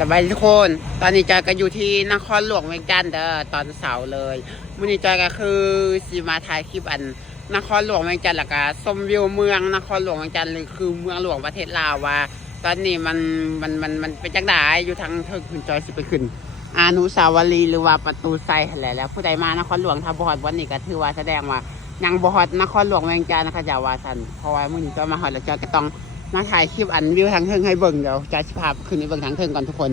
สบายทุกคนตอนนี้จอยก็อยู่ที่นครหลวงเวียงจันทร์เด้อตอนเสาร์เลยมื้อนี้จอยก็คือสิมาถ่ายคลิปนครหลวงเวียงจันทร์แล้วก็ชมวิวเมืองนครหลวงเวียงจันทร์เลยคือเมืองหลวงประเทศลาวว่าตอนนี้มันเป็นจังได๋อยู่ทางเทิงคุณจอยสิไปขึ้นอนุสาวรีย์หรือว่าประตูไซแหละแล้วผู้ใดมานครหลวงถ้าบ่ฮอดวันนี้ก็ถือว่าแสดงว่ายังบ่ฮอดนครหลวงเวียงจันทร์นะคะอย่าว่าซั่นเพราะว่ามื้อนี้จอยมาฮอดแล้วจอยก็ต้องมาถ่ายคลิปวิวทางเทิงให้เบิ่งเดี๋ยวจะพาขึ้นไปเบิ่งทางเทิงก่อนทุกคน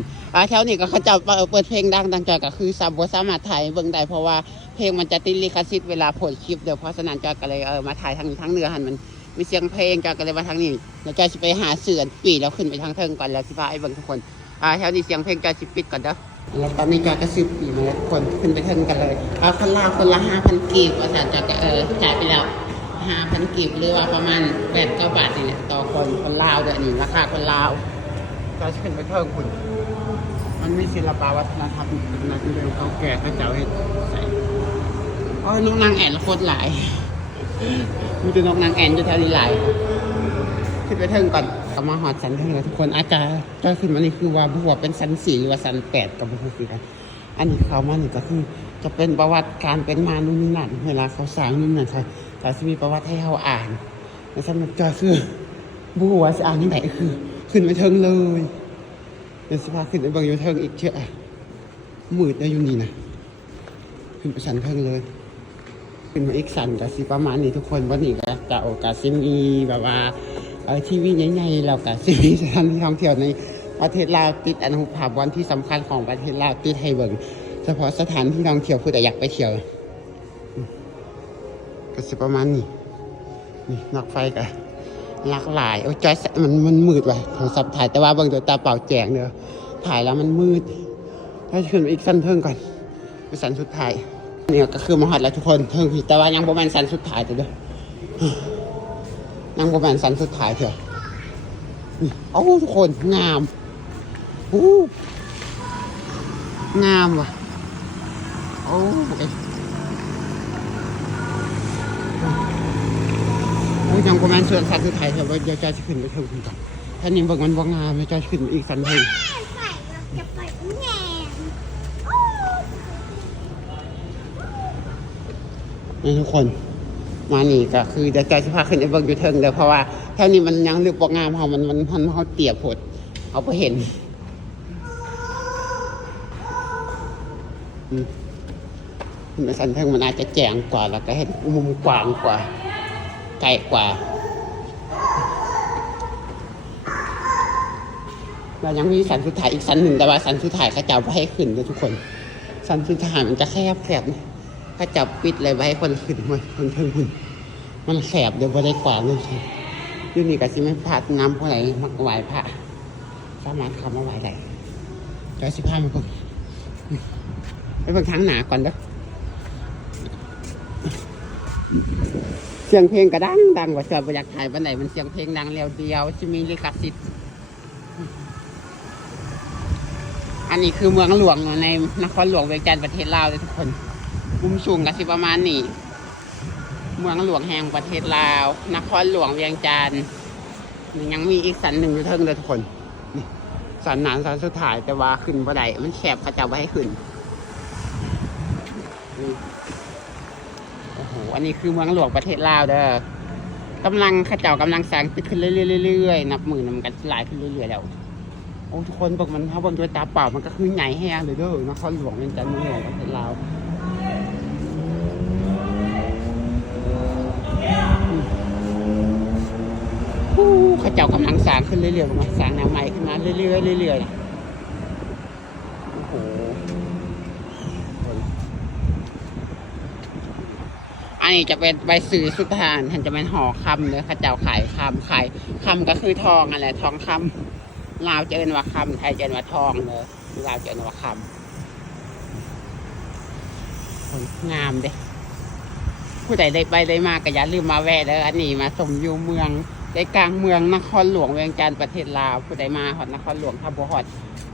แถวนี้ก็เขาจะเปิดเพลงดังจอยก็คือบ่สามารถถ่ายเบิ่งได้เพราะว่าเพลงมันจะติดลิขสิทธิ์เวลาโพสคลิปเดี๋ยวเพราะฉะนั้นจอยก็เลยมาถ่ายทางเหนือหันมันมีเสียงเพลงจอยก็เลยมาทางนี้แล้วจอยสิไปหาเสื่อนปีแล้วขึ้นไปทางเทิงก่อนแล้วสิพาให้เบิ่งทุกคนแถวนี้เสียงเพลงจอยสิปิดก่อนเด้อแล้วตอนนี้จอยก็ซื้อปีมาแล้วทุกคนขึ้นไปเทิงกันเลยคนลาวคนละ 5,000 กีบว่าซั่นจอยก็จ่ายไปแล้ว5,000 กีบหรือว่าประมาณ8-9 บาทนี่แหละต่อคนลาวเด้อนี่ราคาคนลาวก็ขึ้นไปเทิงคุณมันมีศิลปวัฒนธรรมนะที่เป็นเขาแก่พระเจ้าให้ใส่นกนางแอ่นโคตรหลายมีแต่นกนางแอ่นอยู่แถวนี้หลายขึ้นไปเทิงก่อนก็มาหอดสันเทิงแล้วทุกคนอาจารย์ก็ขึ้นมานี่คือว่าบวกเป็นสัน4หรือว่าสัน8กับบุคคลกันอันนี้เขามานี่ก็คือจะเป็นประวัติการเป็นมานู่นนี่นั่นเวลาเขาสร้างนู่นนั่นใช่แต่จะมีประวัติให้เราอ่านในสมัยจอยคือบัวจะอ่านที่ไหนคือขึ้นไปเทิงเลยเดี๋ยวสิพาขึ้นไปบางยูเทิงอีกเชื่อมืดได้อยู่นี่นะขึ้นไปสันเทิงเลยขึ้นมาอีกสันกับสิประมาณนี้ทุกคนวันนี้ก็จะโอกาสซิมีแบบว่าทีวีใหญ่ๆเรากับซิมีสถานที่ท่องเที่ยวในประเทศลาวติดอนุภาพวันที่สำคัญของประเทศลาวติดให้เบิ่งเฉพาะสถานที่ท่องเที่ยวผู้ใดอยากไปเที่ยวก็สิประมาณนี้นี่นักไฟกันหลากหลายโอ้จอยมันมืดว่ะโทรศัพท์ถ่ายแต่ว่าเบิ่งตัวตาเปล่าแจงเด้อถ่ายแล้วมันมืดถ้าขึ้นอีกสันเทิงก่อนไปสันสุดท้ายเนี่ยก็คือมหัศจรรย์แล้วทุกคนเทิงผิดแต่ว่ายังบ่แม่นสันสุดท้ายเด้อยังบ่แม่นสันสุดท้ายเถอะโอ้ทุกคนงามงามว่ะโอ้ยังบ่แม่นส่วนสันสุดท้ายเถอะว่าเดี๋ยวจะขึ้นไปเทิงก่อนถ้านี่เบิ่งมันบ่งามจะขึ้นอีกสันเทิงนี่ทุกคนมานี่ก็คือเดี๋ยวใจสิพาขึ้นไปเบิ่งอยู่เทิงเดี๋ยวเพราะว่าแถวนี้มันยังลึกบ่งามเขาเตียบโพดเอาบ่เห็นในสันเทิงมันอาจจะแจ้งกว่าแล้วก็เห็นมุมกว้างกว่าไกลกว่าเรายังมีสันสุดท้ายอีกสันหนึ่งแต่ว่าสันสุดท้ายเขาจะเอาไปให้ขึ้นเลยทุกคนสันสุดท้ายมันจะแคบเขาจับปิดเลยไว้ให้คนขึ้นคนเทิงขึ้นมันแคบเดี๋ยวไม่ได้กว่าเลยที่นี่ก็สิไม่พลาดน้ำผู้ใดมักไหวพระสามารถเข้ามาไหวได้จะ15 มันก่อนไปเบิ่งทางหนาก่อนเด้อเสียงเพลงก็ดังกว่าเสือประยักถ่ายวันไหนมันเสียงเพลงดังเดียวจะมีลิขสิทธิ์อันนี้คือเมืองหลวงในนครหลวงเวียงจันทร์ประเทศลาวเลยทุกคนมุมสูงก็สิประมาณนี้เมืองหลวงแห่งประเทศลาวนครหลวงเวียงจันทร์ยังมีอีกสันหนึ่งอยู่เทิงเลยทุกคนนี่สันหนานสันสุดท้ายแต่ว่าขึ้นบ่ได้มันแคบเขาจะไว้ให้ขึ้นโอ้โหอันนี้คือเมืองหลวงประเทศลาวเด้อกำลังข้าเจ้ากำลังสร้างตึกขึ้นเรื่อยๆนับหมื่นมันกันหลายขึ้นเรื่อยๆแล้วโอ้ทุกคนบอกมันถ้าบนด้วยตาเปล่ามันก็คือใหญ่แห้งเลยเด้อนครหลวงเวียงจันทร์เมืองหลวงประเทศลาวข้าเจ้ากำลังสร้างขึ้นเรื่อยๆมาสร้างแนวใหม่ขึ้นมาเรื่อยๆโอ้โหอันนี้จะเป็นใบสื่อสุดทานท่านจะเป็นห่อคำเลยข้าเจ้าขายคำก็คือทองอะไรทองคำลาวเจริญว่าคำไทยเจริญว่าทองเลยลาวเจริญว่าคำงามเด้ผู้ใดได้ไปได้มาก็อย่าลืมมาแวะเด้ออันนี้มาชมวิวเมืองใจกลางเมืองนครหลวงเวียงจันทร์ประเทศลาวผู้ใดมาฮอดนครหลวงถ้าบ่ฮอด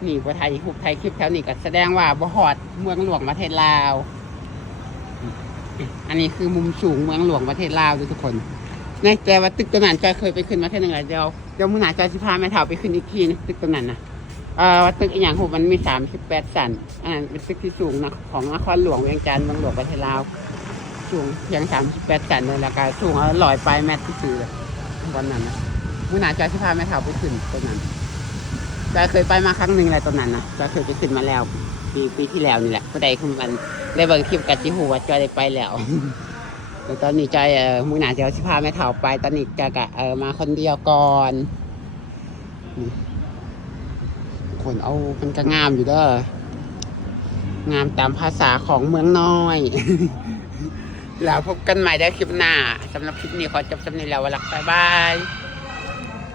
นี่บ่ไทยฮุบไทยคลิปแถวนี้ก็แสดงว่าบ่ฮอดเมืองหลวงประเทศลาวอันนี้คือมุมสูงเมืองหลวงประเทศลาวทุกคนในแต่ว่าตึกตัวนั้นจอยเคยไปขึ้นมาแค่นึงแล้วเดี๋ยวมื้อหน้าจอยสิพาแม่เฒ่าไปขึ้นอีกทีนึงตึกตัวนั้นนะ ตึกอีกอย่างหูมันมี38ชั้นเป็นตึกที่สูงนะของนครหลวงเวียงจันทร์เมืองหลวงประเทศลาวสูงเพียง38ชั้นเลยแล้วก็สูง100ปลายเมตรที่สุดเลยตอนนั้นนะมื่อหนาจอยที่พาแม่เฒ่าไปขึ้นตอนนั้นจอยเคยไปมาครั้งหนึ่งเลยตอนนั้นนะจอยเคยไปขึ้นมาแล้วปีที่แล้วนี่แหละก็ได้คือมันได้เบิ่งคลิปกับจิหูว่าจอยได้ไปแล้วแต่ตอนนี้จอยมื่อหนาจอยที่พาแม่เฒ่าไปตอนนี้จอยกะมาคนเดียวก่อนคนเอามันก็งามอยู่เด้องามตามภาษาของเมืองน้อย แล้วพบกันใหม่ได้คลิปหน้าสำหรับคลิปนี้ขอจบสำเนียงแล้ววันละบ๊ายบาย